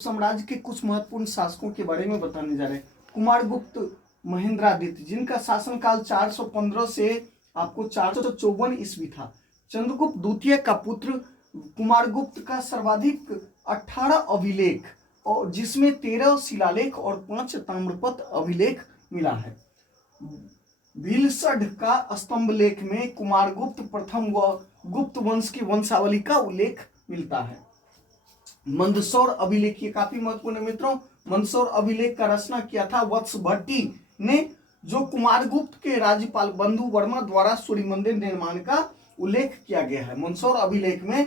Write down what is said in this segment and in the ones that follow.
साम्राज्य के कुछ महत्वपूर्ण शासकों के बारे में बताने जा रहे हैं। कुमारगुप्त महेंद्रादित्य, जिनका शासनकाल 415 से आपको 454 ईस्वी था। चंद्रगुप्त द्वितीय का पुत्र कुमारगुप्त का सर्वाधिक 18 अभिलेख और जिसमें 13 शिलालेख और 5 ताम्रपत्र अभिलेख मिला है। भीलसढ़ का स्तंभ लेख में कुमारगुप्त प्रथम व गुप्त वंश की वंशावली का उल्लेख मिलता है। मंदसौर अभिलेख, ये काफी महत्वपूर्ण है मित्रों। मंदसौर अभिलेख का रचना किया था वत्स भट्टी ने, जो कुमारगुप्त के राज्यपाल बंधु वर्मा द्वारा सूर्य मंदिर निर्माण का उल्लेख किया गया है। मंदसौर अभिलेख में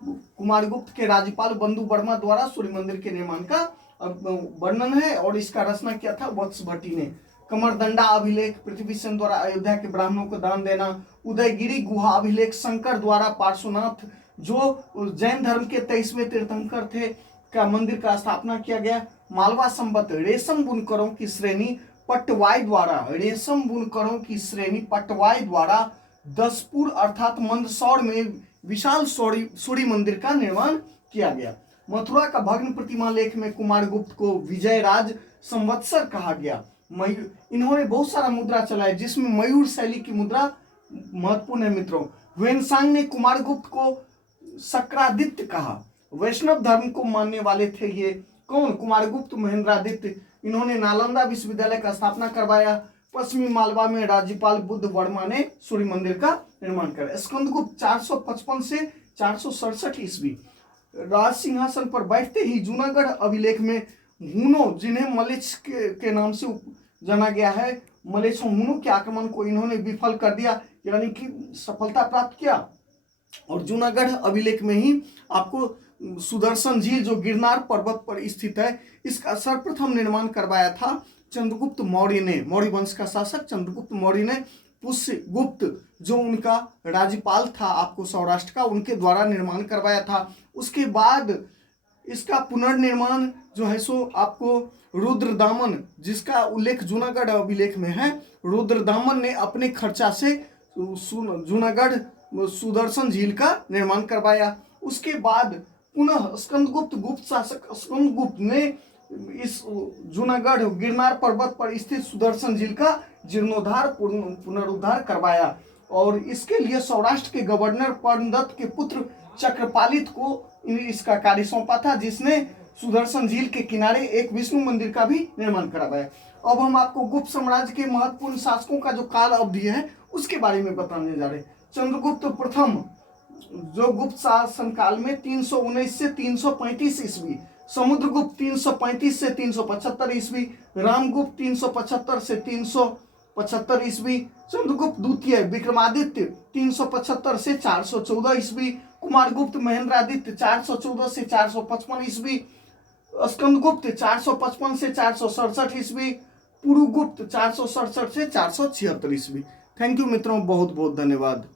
कुमारगुप्त के राज्यपाल बंधु वर्मा द्वारा सूर्य मंदिर के निर्माण का वर्णन है और इसका रचना किया था वत्स भट्टी ने। कमरदंडा अभिलेख, पृथ्वी सेन द्वारा अयोध्या के ब्राह्मणों को दान देना। उदयगिरी गुहा अभिलेख, शंकर द्वारा पार्श्वनाथ, जो जैन धर्म के 23वें तीर्थंकर थे, का मंदिर का स्थापना किया गया। मालवा संबत, रेशम बुनकरों की श्रेणी पटवाई द्वारा, रेशम बुनकरों की श्रेणी पटवाई द्वारा दसपुर अर्थात मंदसौर में विशाल सूर्य मंदिर का निर्माण किया गया। मथुरा का भग्न प्रतिमा लेख में कुमारगुप्त को विजयराज संवत्सर कहा गया। इन्होंने बहुत सारा मुद्रा चलाया, जिसमें मयूर शैली की मुद्रा महत्वपूर्ण है मित्रों। ह्वेनसांग ने कुमारगुप्त को शक्रादित्य कहा। वैष्णव धर्म को मानने वाले थे ये कौन? कुमारगुप्त महेंद्रादित्य। इन्होंने नालंदा विश्वविद्यालय का स्थापना करवाया। पश्चिमी मालवा में राज्यपाल बुद्ध वर्मा ने सूर्य मंदिर का निर्माण कराया। स्कंदगुप्त 455 से 467 ईस्वी, राज सिंहासन पर बैठते ही जूनागढ़ अभिलेख में हुनों, जिन्हें मलेच्छ के नाम से जाना गया है, मलेच्छ हुनों के आक्रमण को इन्होंने विफल कर दिया, यानी कि सफलता प्राप्त किया। और जूनागढ़ अभिलेख में ही आपको सुदर्शन झील, जो गिरनार पर्वत पर स्थित है, इसका सर्वप्रथम निर्माण करवाया था चंद्रगुप्त मौर्य ने। मौर्य वंश का शासक चंद्रगुप्त मौर्य ने पुष्यगुप्त, जो उनका राज्यपाल था आपको सौराष्ट्र का, उनके द्वारा निर्माण करवाया था। उसके बाद इसका पुनर्निर्माण जो है सो आपको रुद्रदामन, जिसका उल्लेख जूनागढ़ अभिलेख में है, रुद्रदामन ने अपने खर्चा से जूनागढ़ सुदर्शन झील का निर्माण करवाया। उसके बाद पुनः स्कंदगुप्त गुप्त शासक स्कंदगुप्त ने इस जूनागढ़ गिरनार पर्वत पर स्थित सुदर्शन झील का जीर्णोद्धार पुनरुद्धार करवाया और इसके लिए सौराष्ट्र के गवर्नर पर्णदत्त के पुत्र चक्रपालित को इसका कार्य सौंपा था, जिसने सुदर्शन झील के किनारे एक विष्णु मंदिर का भी निर्माण करवाया। अब हम आपको गुप्त साम्राज्य के महत्वपूर्ण शासकों का जो काल अवधि है उसके बारे में बताने जा रहे हैं। चंद्रगुप्त प्रथम, जो गुप्त शासन काल में 319 से 335 ईस्वी, समुद्रगुप्त 335 से 375 ईस्वी, रामगुप्त 375 से 375 ईस्वी, चंद्रगुप्त द्वितीय विक्रमादित्य 375 से 414 ईस्वी, कुमारगुप्त महेंद्रादित्य 414 से 455 ईस्वी, स्कंदगुप्त 455 से 467 ईस्वी, पुरुगुप्त 467 से 476 ईस्वी। थैंक यू मित्रों, बहुत बहुत धन्यवाद।